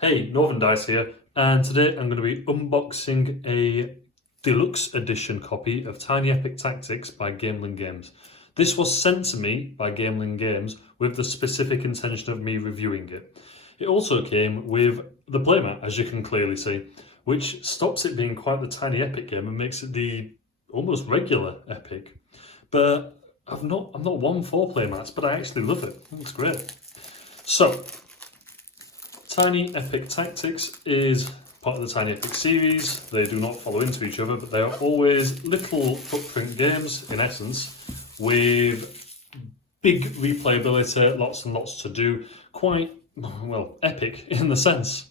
Hey, Northern Dice here, and today I'm going to be unboxing a deluxe edition copy of Tiny Epic Tactics by Gamelyn Games. This was sent to me by Gamelyn Games with the specific intention of me reviewing it. It also came with the playmat, as you can clearly see, which stops it being quite the Tiny Epic game and makes it the almost regular Epic. But I'm not one for playmats, but I actually love it. It looks great. So, Tiny Epic Tactics is part of the Tiny Epic series. They do not follow into each other, but they are always little footprint games, in essence, with big replayability, lots and lots to do, quite, well, epic in the sense.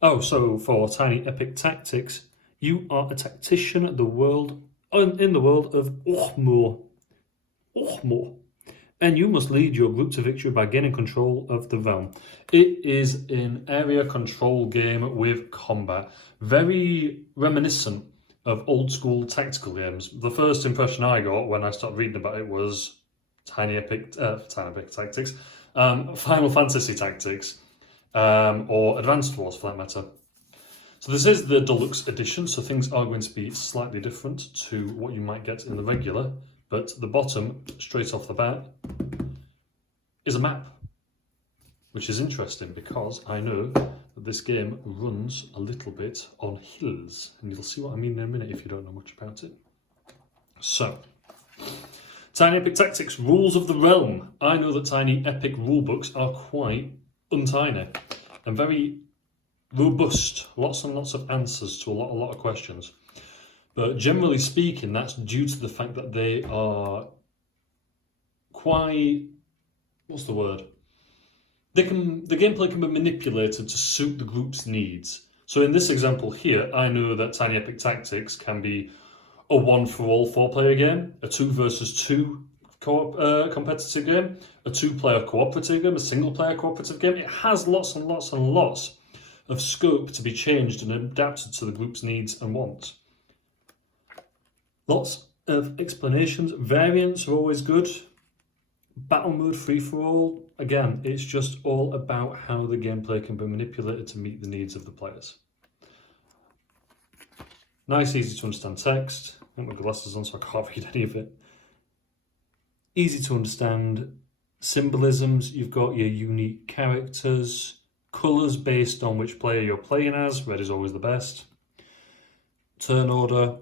Oh, so for Tiny Epic Tactics, you are a tactician in the world of Ormor. And you must lead your group to victory by gaining control of the realm. It is an area control game with combat, very reminiscent of old school tactical games. The first impression I got when I started reading about it was Tiny Epic Tactics, Final Fantasy Tactics, or Advanced Wars for that matter. So this is the deluxe edition, so things are going to be slightly different to what you might get in the regular. But the bottom, straight off the bat, is a map, which is interesting because I know that this game runs a little bit on hills, and you'll see what I mean in a minute if you don't know much about it. So, Tiny Epic Tactics, Rules of the Realm. I know that Tiny Epic rulebooks are quite untiny and very robust, lots and lots of answers to a lot of questions. But generally speaking, that's due to the fact that they are quite, what's the word? The gameplay can be manipulated to suit the group's needs. So in this example here, I know that Tiny Epic Tactics can be a one-for-all four-player game, a 2 versus 2 competitive game, a 2-player cooperative game, a single-player cooperative game. It has lots and lots and lots of scope to be changed and adapted to the group's needs and wants. Lots of explanations. Variants are always good. Battle mode free-for-all. Again, it's just all about how the gameplay can be manipulated to meet the needs of the players. Nice, easy to understand text. I have my glasses on so I can't read any of it. Easy to understand symbolisms. You've got your unique characters. Colours based on which player you're playing as. Red is always the best. Turn order.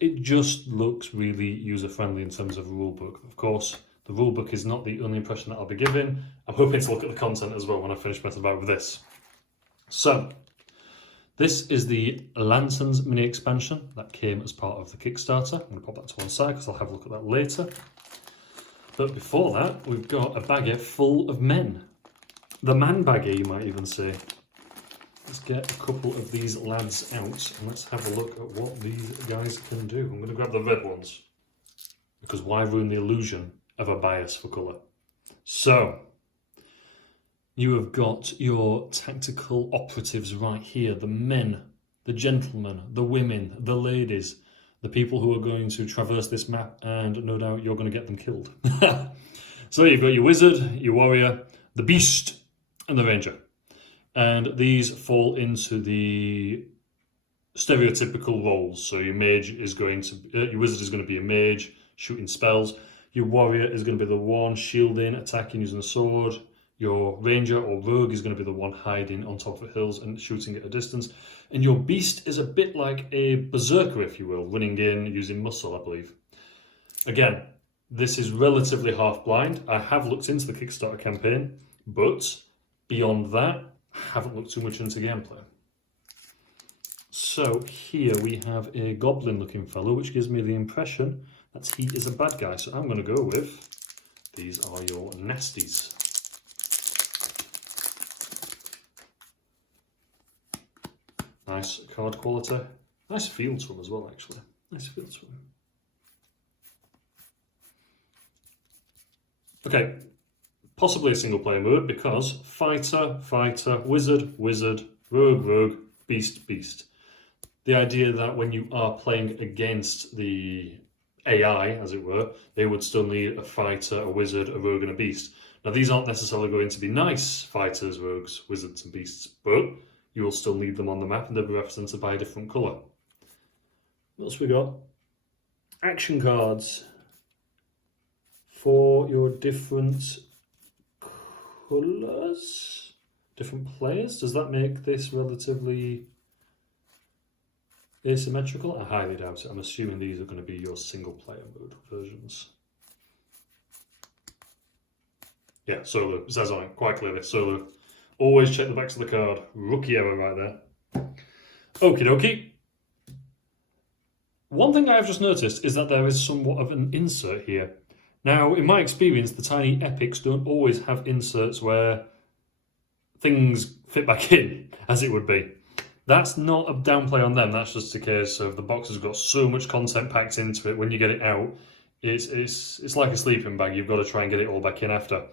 It just looks really user-friendly in terms of a rulebook. Of course, the rulebook is not the only impression that I'll be giving. I'm hoping to look at the content as well when I finish messing about with this. So, this is the Lanterns mini expansion that came as part of the Kickstarter. I'm going to pop that to one side because I'll have a look at that later. But before that, we've got a baggie full of men. The man baggie, you might even say. Let's get a couple of these lads out and let's have a look at what these guys can do. I'm going to grab the red ones because why ruin the illusion of a bias for colour? So, you have got your tactical operatives right here. The men, the gentlemen, the women, the ladies, the people who are going to traverse this map and no doubt you're going to get them killed. So you've got your wizard, your warrior, the beast and the ranger. And these fall into the stereotypical roles. So your mage is going to, your wizard is going to be a mage, shooting spells. Your warrior is going to be the one shielding, attacking using a sword. Your ranger or rogue is going to be the one hiding on top of hills and shooting at a distance. And your beast is a bit like a berserker, if you will, running in using muscle, I believe. Again, this is relatively half-blind. I have looked into the Kickstarter campaign, but beyond that, haven't looked too much into gameplay. So here we have a goblin looking fellow, which gives me the impression that he is a bad guy. So I'm going to go with, these are your nasties. Nice card quality. Nice feel to them as well, actually. Nice feel to them. Okay. Possibly a single player mode because fighter, fighter, wizard, wizard, rogue, rogue, beast, beast. The idea that when you are playing against the AI, as it were, they would still need a fighter, a wizard, a rogue, and a beast. Now, these aren't necessarily going to be nice fighters, rogues, wizards, and beasts, but you will still need them on the map, and they'll be represented by a different colour. What else we got? Action cards for your different colours, different players. Does that make this relatively asymmetrical? I highly doubt it. I'm assuming these are going to be your single player mode versions. Yeah, solo. It says on it quite clearly, solo. Always check the backs of the card. Rookie error right there. Okie dokie. One thing I've just noticed is that there is somewhat of an insert here. Now, in my experience, the tiny epics don't always have inserts where things fit back in, as it would be. That's not a downplay on them, that's just a case of the box has got so much content packed into it, when you get it out, it's like a sleeping bag, you've got to try and get it all back in after.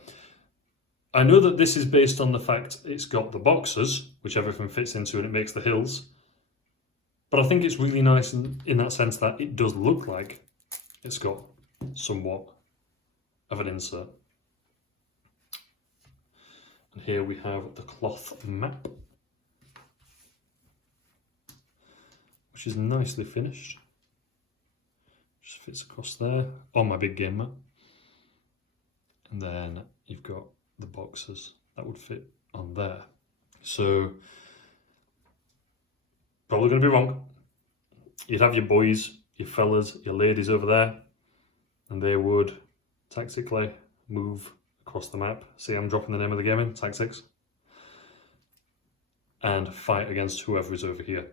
I know that this is based on the fact it's got the boxes, which everything fits into and it makes the hills, but I think it's really nice in that sense that it does look like it's got somewhat of an insert. And here we have the cloth map, which is nicely finished. Just fits across there on my big game map. And then you've got the boxes that would fit on there. So, probably going to be wrong. You'd have your boys, your fellas, your ladies over there, and they would tactically move across the map. See, I'm dropping the name of the game in, Tactics. And fight against whoever is over here.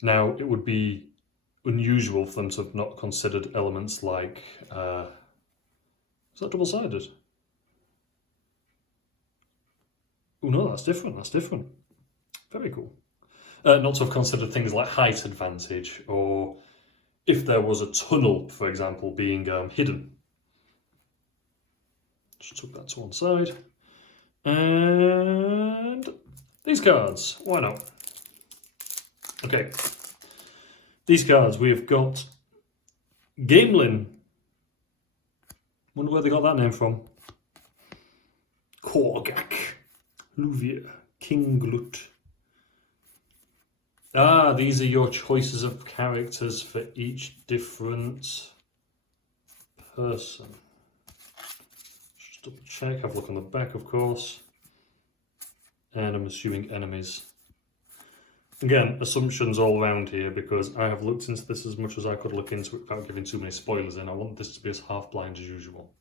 Now, it would be unusual for them to have not considered elements like... is that double-sided? Oh no, that's different, that's different. Very cool. Not to have considered things like height advantage, or if there was a tunnel, for example, being hidden. Just took that to one side. And these cards, why not? Okay, these cards, we've got Gamelyn. Wonder where they got that name from. Korgak, Luvia, King Glut. Ah, these are your choices of characters for each different person. Just double check, have a look on the back, of course. And I'm assuming enemies. Again, assumptions all around here, because I have looked into this as much as I could look into it without giving too many spoilers in. I want this to be as half blind as usual.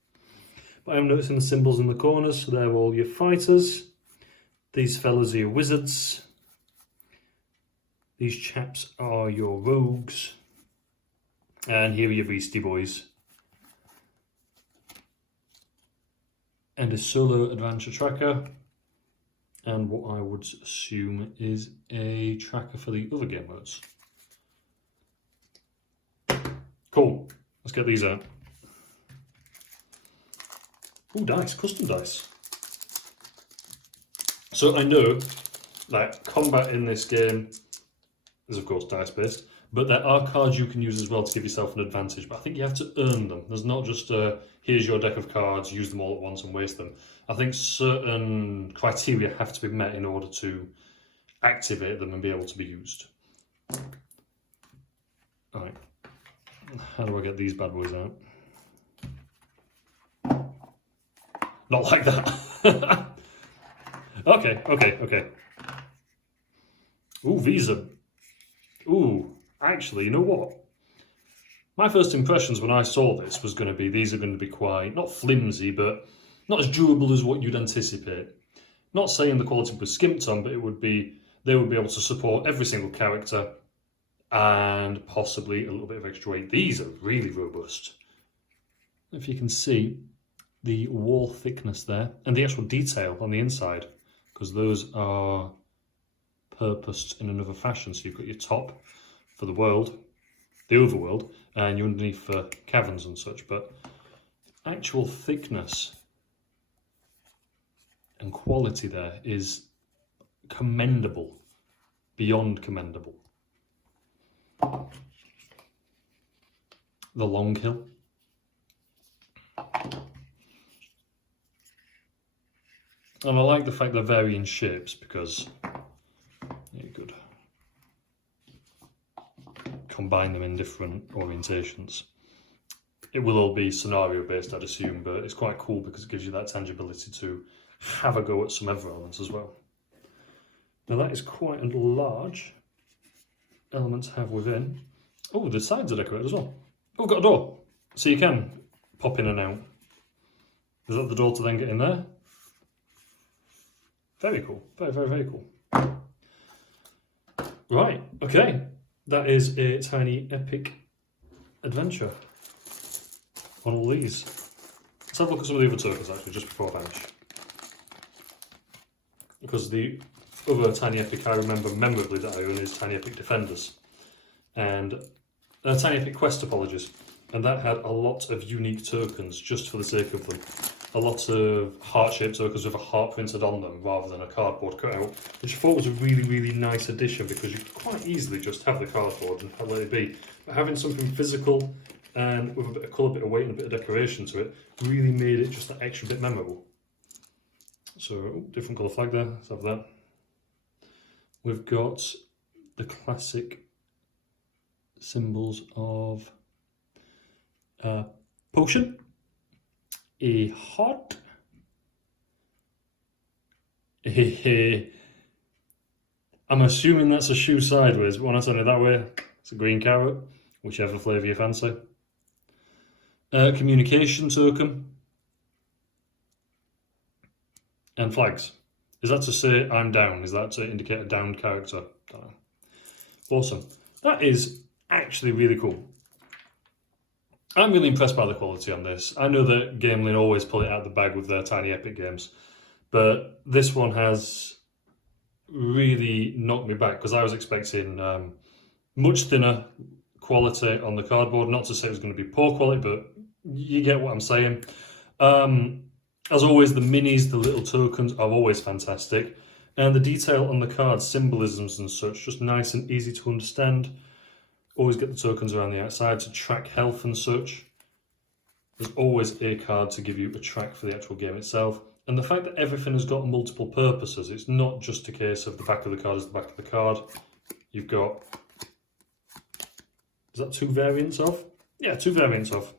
But I'm noticing the symbols in the corners, so they're all your fighters. These fellas are your wizards. These chaps are your rogues. And here are your beastie boys. And a solo adventure tracker. And what I would assume is a tracker for the other game modes. Cool. Let's get these out. Ooh, dice. Custom dice. So I know that combat in this game is, of course, dice-based, but there are cards you can use as well to give yourself an advantage, but I think you have to earn them. There's not just here's your deck of cards, use them all at once and waste them. I think certain criteria have to be met in order to activate them and be able to be used. Alright, how do I get these bad boys out? Not like that. Okay. Ooh, these are... Ooh, actually, you know what? My first impressions when I saw this was going to be, these are going to be quite, not flimsy, but not as durable as what you'd anticipate. Not saying the quality was skimped on, but it would be, they would be able to support every single character and possibly a little bit of extra weight. These are really robust. If you can see the wall thickness there and the actual detail on the inside, because those are purposed in another fashion. So you've got your top for the world, the overworld, and your underneath for caverns and such, but actual thickness and quality there is commendable, beyond commendable. the long hill. And I like the fact they're varying shapes because you could combine them in different orientations. It will all be scenario based, I'd assume, but it's quite cool because it gives you that tangibility to have a go at some other elements as well. Now that is quite a large element to have within. Oh, the sides are decorated as well. Oh, we've got a door, so you can pop in and out. Is that the door to then get in there? Very cool, very, very, very cool. Right, okay, that is a tiny epic adventure on all these. Let's have a look at some of the other tokens actually, just before I finish. Because the other Tiny Epic I remember memorably that I own is Tiny Epic Defenders. And Tiny Epic Quest, apologies. And that had a lot of unique tokens just for the sake of them. A lot of heart-shaped tokens with a heart printed on them rather than a cardboard cutout, which I thought was a really, really nice addition because you could quite easily just have the cardboard and let it be. But having something physical and with a bit of colour, a bit of weight and a bit of decoration to it really made it just that extra bit memorable. So, different colour flag there, let's have that. We've got the classic symbols of a potion, a heart, I'm assuming that's a shoe sideways, but when I turn it that way, it's a green carrot, whichever flavour you fancy. Communication token. And flags. Is that to say I'm down? Is that to indicate a downed character? Don't know. Awesome. That is actually really cool. I'm really impressed by the quality on this. I know that Gamelyn always pull it out of the bag with their Tiny Epic games, but this one has really knocked me back because I was expecting much thinner quality on the cardboard. Not to say it was going to be poor quality, but you get what I'm saying. As always, the minis, the little tokens are always fantastic. And the detail on the cards, symbolisms and such, just nice and easy to understand. Always get the tokens around the outside to track health and such. There's always a card to give you a track for the actual game itself. And the fact that everything has got multiple purposes, it's not just a case of the back of the card is the back of the card. You've got, is that 2 variants of? Yeah, 2 variants of.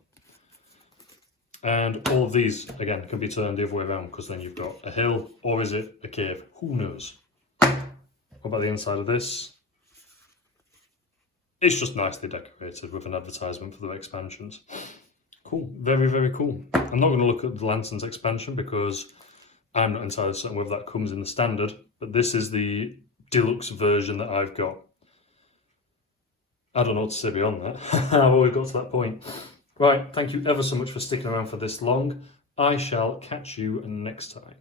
And all of these, again, can be turned the other way around because then you've got a hill, or is it a cave? Who knows? What about the inside of this? It's just nicely decorated with an advertisement for the expansions. Cool, very, very cool. I'm not going to look at the Lanterns expansion because I'm not entirely certain whether that comes in the standard, but this is the deluxe version that I've got. I don't know what to say beyond that. I've always got to that point. Right, thank you ever so much for sticking around for this long. I shall catch you next time.